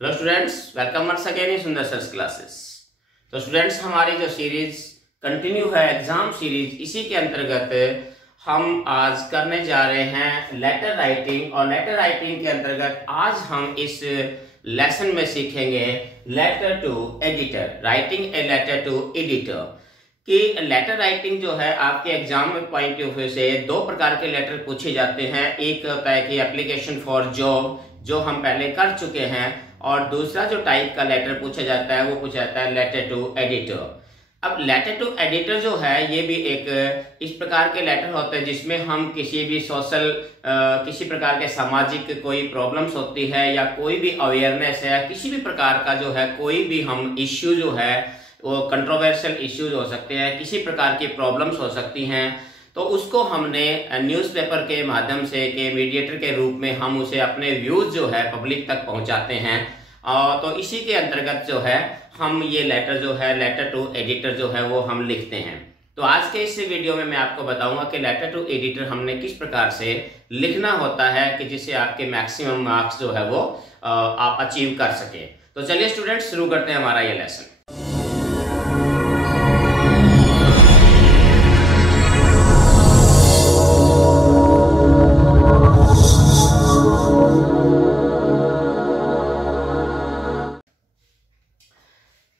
Hello students, welcome once again in Sundar sir's classes. तो students, हमारी जो सीरीज कंटिन्यू है एग्जाम सीरीज, इसी के अंतर्गत हम आज करने जा रहे हैं लेटर राइटिंग। और लेटर राइटिंग के अंतर्गत आज हम इस लेसन में सीखेंगे letter to editor, writing a letter to editor. कि लेटर राइटिंग जो है आपके एग्जाम में पॉइंट ऑफ व्यू से दो प्रकार के लेटर पूछे जाते हैं। एक होता है कि एप्लीकेशन फॉर जॉब, जो हम पहले कर चुके हैं, और दूसरा जो टाइप का लेटर पूछा जाता है वो पूछा जाता है लेटर टू एडिटर। अब लेटर टू एडिटर जो है ये भी एक इस प्रकार के लेटर होते हैं जिसमें हम किसी भी सोशल किसी प्रकार के सामाजिक कोई प्रॉब्लम्स होती है या कोई भी अवेयरनेस है, किसी भी प्रकार का जो है कोई भी हम इश्यू जो है वो कंट्रोवर्शियल इश्यूज हो सकते हैं, किसी प्रकार की प्रॉब्लम्स हो सकती हैं, तो उसको हमने न्यूज़पेपर के माध्यम से के मीडिएटर के रूप में हम उसे अपने व्यूज जो है पब्लिक तक पहुंचाते हैं। तो इसी के अंतर्गत जो है हम ये लेटर जो है लेटर टू एडिटर जो है वो हम लिखते हैं। तो आज के इस वीडियो में मैं आपको बताऊंगा कि लेटर टू एडिटर हमने किस प्रकार से लिखना होता है कि जिससे आपके मैक्सिमम मार्क्स जो है वो आप अचीव कर सके। तो चलिए स्टूडेंट्स, शुरू करते हैं हमारा ये लेसन।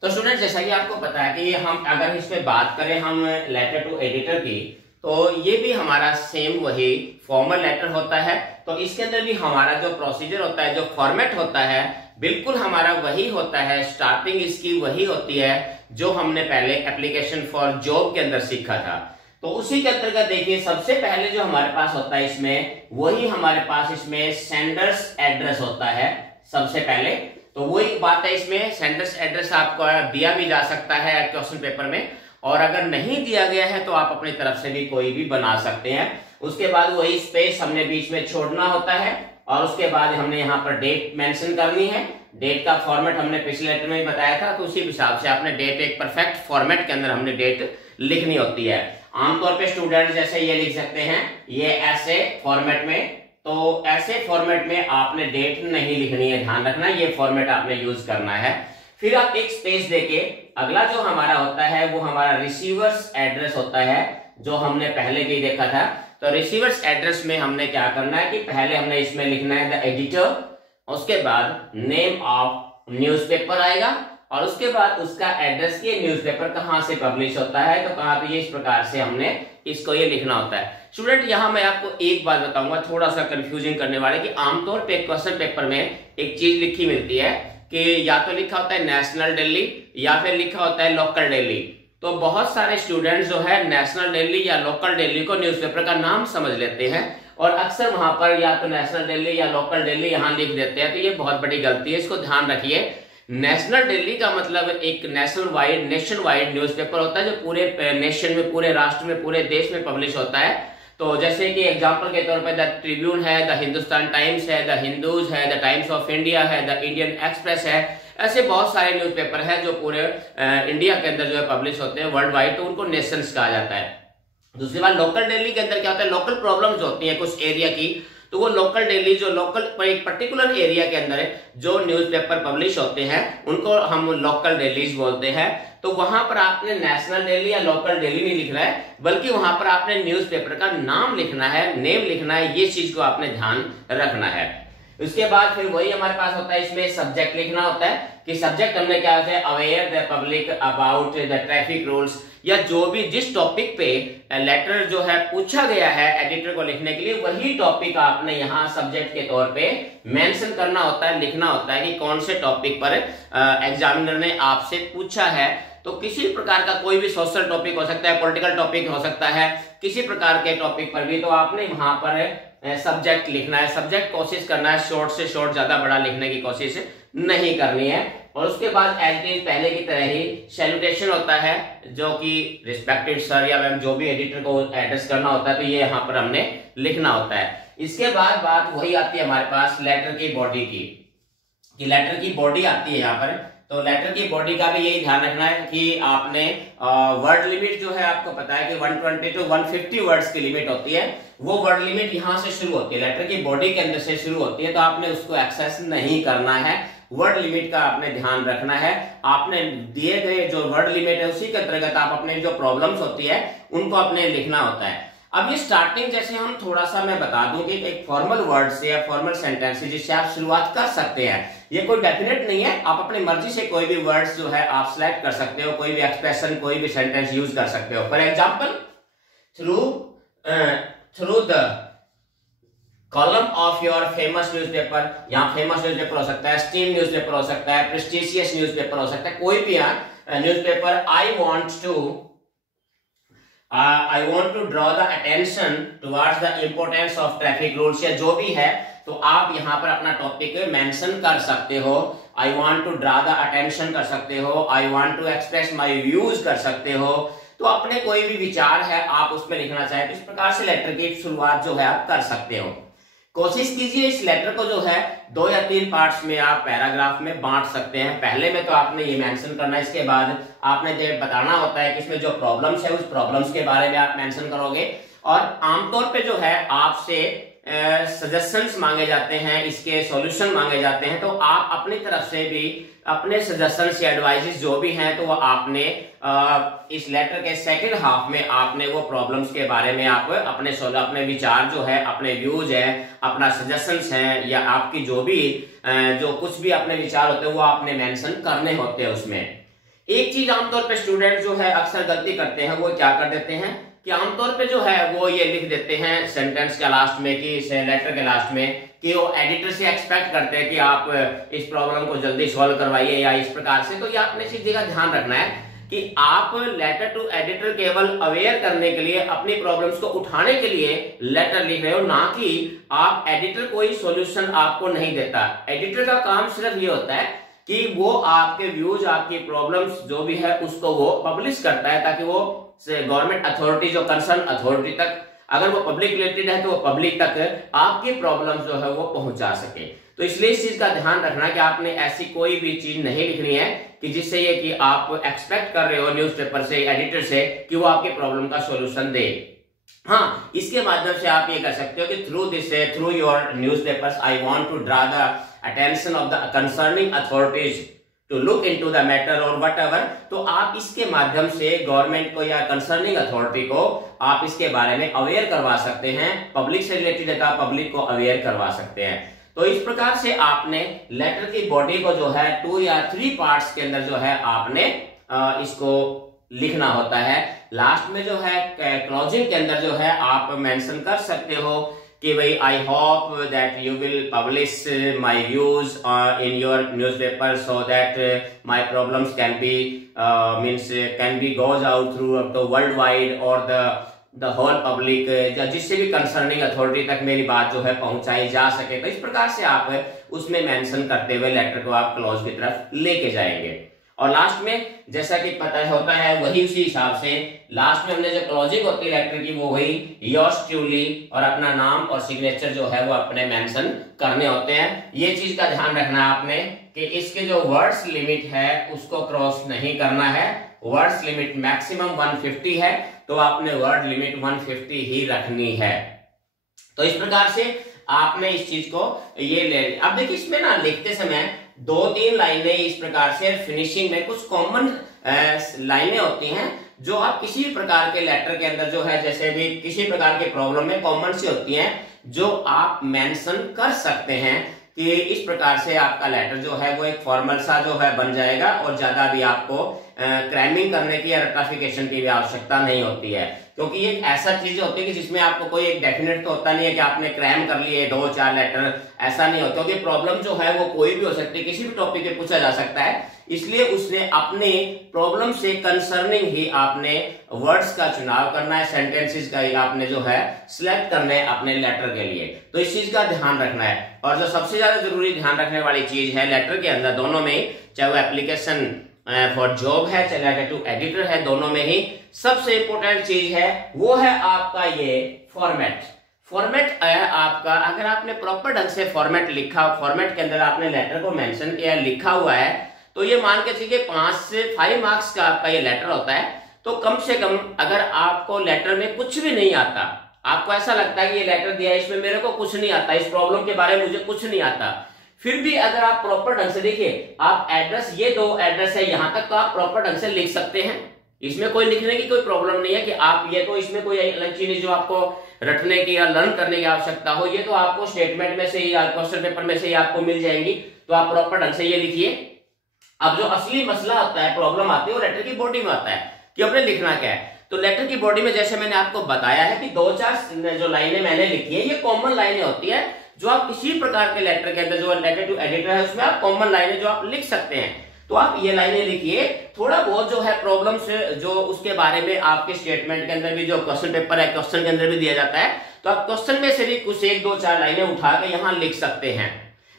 तो स्टूडेंट, जैसा कि आपको पता है कि हम अगर इसमें बात करें हम लेटर टू एडिटर की, तो ये भी हमारा सेम वही फॉर्मल लेटर होता है। तो इसके अंदर भी हमारा जो प्रोसीजर होता है, जो फॉर्मेट होता है, बिल्कुल हमारा वही होता है। स्टार्टिंग इसकी वही होती है जो हमने पहले एप्लीकेशन फॉर जॉब के अंदर सीखा था। तो उसी के अंतर्गत देखिए, सबसे पहले जो हमारे पास होता है इसमें वही हमारे पास इसमें सेंडर्स एड्रेस होता है सबसे पहले। तो वही बात है, इसमें सेंडर्स एड्रेस आपको दिया भी जा सकता है क्वेश्चन पेपर में, और अगर नहीं दिया गया है तो आप अपनी तरफ से भी कोई भी बना सकते हैं। उसके बाद वही स्पेस हमने बीच में छोड़ना होता है, और उसके बाद हमने यहाँ पर डेट मेंशन करनी है। डेट का फॉर्मेट हमने पिछले लेटर में ही बताया था, तो उसी हिसाब से आपने डेट एक परफेक्ट फॉर्मेट के अंदर हमने डेट लिखनी होती है। आमतौर पे स्टूडेंट जैसे ये लिख सकते हैं, ये ऐसे फॉर्मेट में, तो ऐसे फॉर्मेट में आपने डेट नहीं लिखनी है, ध्यान रखना ये फॉर्मेट आपने यूज करना है। फिर आप एक स्पेस देके अगला जो हमारा होता है वो हमारा रिसीवर्स एड्रेस होता है, जो हमने पहले भी देखा था। तो रिसीवर्स एड्रेस में हमने क्या करना है कि पहले हमने इसमें लिखना है द एडिटर, उसके बाद नेम ऑफ न्यूज़पेपर आएगा, और उसके बाद उसका एड्रेस की न्यूज़पेपर कहां से पब्लिश होता है, तो कहां पे, इस प्रकार से हमने इसको ये लिखना होता है। स्टूडेंट, यहां मैं आपको एक बात बताऊंगा थोड़ा सा कंफ्यूजिंग करने वाले, कि आमतौर पे क्वेश्चन पेपर में एक चीज लिखी मिलती है कि या तो लिखा होता है नेशनल दिल्ली या फिर लिखा होता है लोकल दिल्ली। तो बहुत सारे स्टूडेंट्स जो है नेशनल दिल्ली या लोकल दिल्ली को न्यूज़पेपर का नाम समझ लेते हैं, और अक्सर वहां पर या तो नेशनल दिल्ली या लोकल दिल्ली यहां लिख देते हैं। तो ये बहुत बड़ी गलती है, इसको ध्यान रखिए। नेशनल दिल्ली का मतलब एक नेशन वाइड न्यूज़पेपर होता है, जो पूरे नेशन में, पूरे राष्ट्र में, पूरे देश में पब्लिश होता है। तो जैसे कि एग्जांपल के तौर पे द ट्रिब्यून है, द हिंदुस्तान टाइम्स है, द हिंदूज है, द टाइम्स ऑफ इंडिया है, द इंडियन एक्सप्रेस है, ऐसे बहुत सारे न्यूज़पेपर है जो पूरे इंडिया के अंदर जो है पब्लिश होते हैं वर्ल्ड वाइड, तो उनको नेशंस कहा जाता है। दूसरी बात, लोकल दिल्ली के अंदर क्या होता है, लोकल प्रॉब्लम्स होती है कुछ एरिया की, तो वो लोकल दिल्ली जो लोकल एक पर्टिकुलर एरिया के अंदर जो न्यूज़पेपर पब्लिश होते हैं उनको हम लोकल दिल्लीज बोलते हैं। तो वहां पर आपने नेशनल दिल्ली या लोकल दिल्ली नहीं लिखना है, बल्कि वहां पर आपने न्यूज़पेपर का नाम लिखना है, नेम लिखना है, ये चीज को आपने ध्यान रखना है। उसके बाद फिर वही हमारे पास होता है, इसमें सब्जेक्ट लिखना होता है कि सब्जेक्ट हमने क्या होता है, aware the public about the traffic rules, या जो भी जिस टॉपिक पे लेटर जो है पूछा गया है एडिटर को लिखने के लिए, वही टॉपिक आपने यहाँ सब्जेक्ट के तौर पे मेंशन करना होता है, लिखना होता है कि कौन से टॉपिक पर एग्जामिनर ने आपसे पूछा है। तो किसी प्रकार का कोई भी सोशल टॉपिक हो सकता है, पॉलिटिकल टॉपिक हो सकता है, किसी प्रकार के टॉपिक पर भी, तो आपने वहां पर सब्जेक्ट लिखना है। सब्जेक्ट कोशिश करना है शॉर्ट से शॉर्ट, ज्यादा बड़ा लिखने की कोशिश नहीं करनी है। और उसके बाद एज इट इज पहले की तरह ही सैल्यूटेशन होता है, जो कि रिस्पेक्टेड सर या मैम, जो भी एडिटर को एड्रेस करना होता है, तो ये यहाँ पर हमने लिखना होता है। इसके बाद बात वही आती है हमारे पास लेटर की बॉडी की, कि लेटर की बॉडी आती है यहाँ पर। तो लेटर की बॉडी का भी यही ध्यान रखना है कि आपने वर्ड लिमिट जो है, आपको पता है कि 120 to 150 वर्ड्स की लिमिट होती है, वो वर्ड लिमिट यहां से शुरू होती है, लेटर की बॉडी के अंदर से शुरू होती है, तो आपने उसको एक्सेस नहीं करना है। वर्ड लिमिट का आपने ध्यान रखना है। आपने दिए गए जो वर्ड लिमिट है उसी के अंतर्गत आप अपने जो प्रॉब्लम्स होती है उनको अपने लिखना होता है। अब ये स्टार्टिंग जैसे हम थोड़ा सा मैं बता दूं कि एक फॉर्मल वर्ड से या फॉर्मल सेंटेंस से जिससे आप शुरुआत कर सकते हैं, ये कोई डेफिनेट नहीं है, आप अपनी मर्जी से कोई भी वर्ड्स जो है आप सिलेक्ट कर सकते हो, कोई भी एक्सप्रेशन कोई भी सेंटेंस यूज कर सकते हो। For example, through the column of your famous newspaper, यहाँ फेमस न्यूज़पेपर हो सकता है, स्टीम न्यूज़पेपर हो सकता है, प्रेस्टिजियस न्यूज़पेपर हो सकता है, कोई भी newspaper. I want to draw the attention towards the importance of traffic rules, या जो भी है तो आप यहाँ पर अपना टॉपिक मेंशन कर सकते हो। I want to draw the attention कर सकते हो, I want to express my views कर सकते हो। तो अपने कोई भी विचार है आप उसमें लिखना चाहे तो इस प्रकार से लेटर की शुरुआत जो है आप कर सकते हो। कोशिश कीजिए इस लेटर को जो है 2 या 3 पार्ट्स में आप पैराग्राफ में बांट सकते हैं। पहले में तो आपने ये मेंशन करना है, इसके बाद आपने जो बताना होता है कि इसमें जो प्रॉब्लम्स है उस प्रॉब्लम्स के बारे में आप मेंशन करोगे। और आमतौर पे जो है आपसे सजेशंस मांगे जाते हैं, इसके सॉल्यूशन मांगे जाते हैं, तो आप अपनी तरफ से भी अपने सजेशंस या एडवाइजेस जो भी हैं तो वो आपने इस लेटर के सेकंड हाफ में आपने वो प्रॉब्लम्स के बारे में आप अपने विचार जो है, अपने व्यूज है, अपना सजेशंस है या आपकी जो भी जो कुछ भी अपने विचार होते हैं वो आपने मेंशन करने होते हैं उसमें। एक चीज आमतौर पे स्टूडेंट जो है अक्सर गलती करते हैं, वो क्या कर देते हैं कि आमतौर पे जो है वो ये लिख देते हैं सेंटेंस के लास्ट में कि लेटर के लास्ट में कि वो एडिटर से एक्सपेक्ट करते हैं कि आप इस प्रॉब्लम को जल्दी सॉल्व करवाइए या इस प्रकार से। तो ये आपने इस चीज का ध्यान रखना है कि आप लेटर टू एडिटर केवल अवेयर करने के लिए, अपनी प्रॉब्लम्स को उठाने के लिए लेटर लिख रहे हो, ना कि आप एडिटर कोई सॉल्यूशन आपको नहीं देता। एडिटर का काम सिर्फ ये होता है कि वो आपके व्यूज, आपकी प्रॉब्लम्स जो भी है उसको वो पब्लिश करता है ताकि वो गवर्नमेंट अथॉरिटी, जो कंसर्न अथॉरिटी तक, अगर वो पब्लिक रिलेटेड है तो वो पब्लिक तक आपकी प्रॉब्लम जो है वो पहुंचा सके। तो इसलिए इस चीज का ध्यान रखना कि आपने ऐसी कोई भी चीज नहीं लिखनी है कि जिससे ये कि आप एक्सपेक्ट कर रहे हो न्यूज़पेपर से, एडिटर से कि वो आपकी प्रॉब्लम का सॉल्यूशन दे। हाँ, इसके माध्यम से आप ये कर सकते हो कि through your newspapers I want to draw the attention of the concerning authorities to look into the matter और व्हाटएवर। तो आप इसके माध्यम से गवर्नमेंट को या कंसर्निंग अथॉरिटी को आप इसके बारे में अवेयर करवा सकते हैं। पब्लिक से रिलेटेड है, पब्लिक को अवेयर करवा सकते हैं। तो इस प्रकार से आपने लेटर की बॉडी को जो है 2 या 3 पार्ट्स के अंदर जो है आपने इसको लिखना होता है। लास्ट में जो है क्लोजिंग के अंदर जो है आप मेंशन कर सकते हो कि भाई I hope that you will publish my views in your newspaper so that my problems can be goes out through the world wide और द होल पब्लिक, या जिससे भी कंसर्निंग अथॉरिटी तक मेरी बात जो है पहुंचाई जा सके। तो इस प्रकार से आप उसमें मेंशन करते हुए लेटर को आप क्लोज की तरफ लेके जाएंगे। और लास्ट में जैसा कि पता होता है वही उसी हिसाब से लास्ट में हमने जो क्लोजिंग होती है लेटर की वो वही योर्स ट्रूली और अपना नाम और सिग्नेचर जो है वो अपने मेंशन करने होते हैं। ये चीज का ध्यान रखना है आपने कि इसके जो वर्ड्स लिमिट है उसको क्रॉस नहीं करना है। वर्ड्स लिमिट मैक्सिमम 150 है तो आपने वर्ड लिमिट 150 ही रखनी है। तो इस प्रकार से आपने इस चीज को ये ले। अब देखिए इसमें ना लिखते समय 2-3 लाइनें इस प्रकार से, फिनिशिंग में कुछ कॉमन लाइनें होती हैं जो आप किसी भी प्रकार के लेटर के अंदर जो है, जैसे भी किसी प्रकार के प्रॉब्लम में कॉमन सी होती हैं जो आप मेंशन कर सकते हैं कि इस प्रकार से आपका लेटर जो है वो एक फॉर्मल सा जो है बन जाएगा और ज्यादा भी आपको क्रैमिंग करने की या रटिफिकेशन की भी आवश्यकता नहीं होती है। क्योंकि ये एक ऐसा चीज होती है कि जिसमें आपको कोई एक डेफिनेट तो होता नहीं है कि आपने क्रैम कर लिए 2-4 लेटर, ऐसा नहीं होता। क्योंकि प्रॉब्लम जो है वो कोई भी हो सकती है, किसी भी टॉपिक पे पूछा जा सकता है, इसलिए उसने अपने प्रॉब्लम से कंसर्निंग ही आपने वर्ड्स का चुनाव करना है, सेंटेंसेस का ही आपने जो है सिलेक्ट करना है अपने लेटर के लिए। तो इस चीज का ध्यान रखना है। और जो सबसे ज्यादा जरूरी ध्यान रखने वाली चीज है लेटर के अंदर, दोनों में, चाहे वो एप्लीकेशन फॉर जॉब है चाहे लेटर टू एडिटर है, दोनों में ही सबसे इंपॉर्टेंट चीज है वो है आपका ये फॉर्मेट। फॉर्मेट है आपका, अगर आपने प्रॉपर ढंग से फॉर्मेट लिखा, फॉर्मेट के अंदर आपने लेटर को मेंशन किया, लिखा हुआ है, तो ये मान के चलिए 5 से 5 मार्क्स का आपका ये लेटर होता है। तो कम से कम अगर आपको लेटर में कुछ भी नहीं आता, आपको ऐसा लगता है कि ये लेटर दिया है इसमें मेरे को कुछ नहीं आता, इस प्रॉब्लम के बारे में मुझे कुछ नहीं आता, फिर भी अगर आप प्रॉपर ढंग से देखिए, आप एड्रेस, ये दो एड्रेस है यहां तक तो आप प्रॉपर ढंग से लिख सकते हैं, इसमें कोई लिखने की कोई प्रॉब्लम नहीं है कि आप ये तो इसमें कोई अलग चीज जो आपको रटने की या लर्न करने की आवश्यकता हो, ये तो आपको स्टेटमेंट में से ही या क्वेश्चन पेपर में से ही आपको मिल जाएंगी, तो आप प्रॉपर ढंग से ये लिखिए। अब जो असली मसला होता है, प्रॉब्लम आती है, वो लेटर की बॉडी में आता है कि अपने लिखना क्या है। तो लेटर की बॉडी में जैसे मैंने आपको बताया है कि 2-4 जो लाइनें मैंने लिखी है, ये कॉमन लाइनें होती है जो आप किसी प्रकार के लेटर के अंदर, जो लेटर टू एडिटर है उसमें आप कॉमन लाइनें जो आप लिख सकते हैं, तो आप ये लाइनें लिखिए। थोड़ा बहुत जो है प्रॉब्लम से जो उसके बारे में आपके स्टेटमेंट के अंदर भी, जो क्वेश्चन पेपर है क्वेश्चन के अंदर भी दिया जाता है, तो आप क्वेश्चन में से भी कुछ 1-2-4 लाइनें उठा के यहां लिख सकते हैं।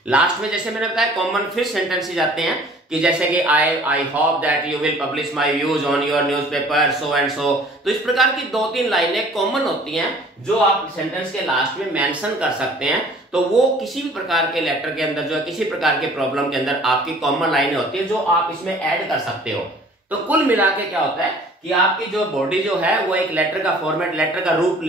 लास्ट में जैसे मैंने बताया कॉमन फिर सेंटेंसेस आते हैं कि जैसे कि I hope that you will publish my views on your newspaper so and so. तो इस प्रकार की 2-3 लाइनें कॉमन होती हैं जो आप सेंटेंस के लास्ट में मेंशन कर सकते हैं। तो वो किसी भी प्रकार के लेटर के अंदर, जो है किसी प्रकार के प्रॉब्लम के अंदर आपकी कॉमन लाइनें होती है जो आप इसमें ऐड कर सकते हो। तो कुल मिला के क्या होता है कि आपकी जो बॉडी जो है वो एक लेटर का फॉर्मेट, लेटर का रूप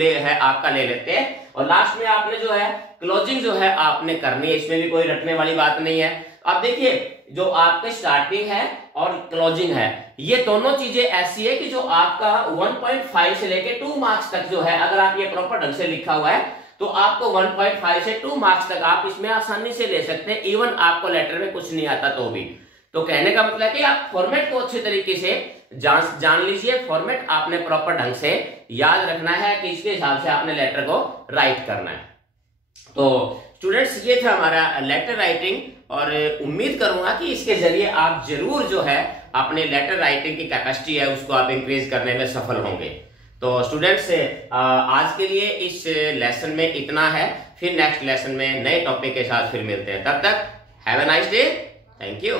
आपका ले लेते हैं, और लास्ट में आपने जो है क्लोजिंग जो है आपने करनी है, इसमें भी कोई रटने वाली बात नहीं है। अब देखिए, जो आपके स्टार्टिंग है और क्लोजिंग है, ये दोनों चीजें ऐसी है कि जो आपका 1.5 से लेके 2 मार्क्स तक जो है, अगर आप ये प्रॉपर ढंग से लिखा हुआ है तो आपको 1.5 से 2 मार्क्स तक आप इसमें आसानी से ले सकते हैं, इवन आपको लेटर में कुछ नहीं आता तो भी। तो कहने का मतलब है कि आप फॉर्मेट को अच्छे तरीके से जान लीजिए, फॉर्मेट आपने प्रॉपर ढंग से याद रखना है कि इसके हिसाब से आपने लेटर को राइट करना है। तो स्टूडेंट्स, ये था हमारा लेटर राइटिंग, और उम्मीद करूंगा कि इसके जरिए आप जरूर जो है अपने लेटर राइटिंग की कैपेसिटी है उसको आप इंक्रीज करने में सफल होंगे। तो स्टूडेंट्स, आज के लिए इस लेसन में इतना है, फिर नेक्स्ट लेसन में नए टॉपिक के साथ फिर मिलते हैं। तब तक have a nice day, thank you.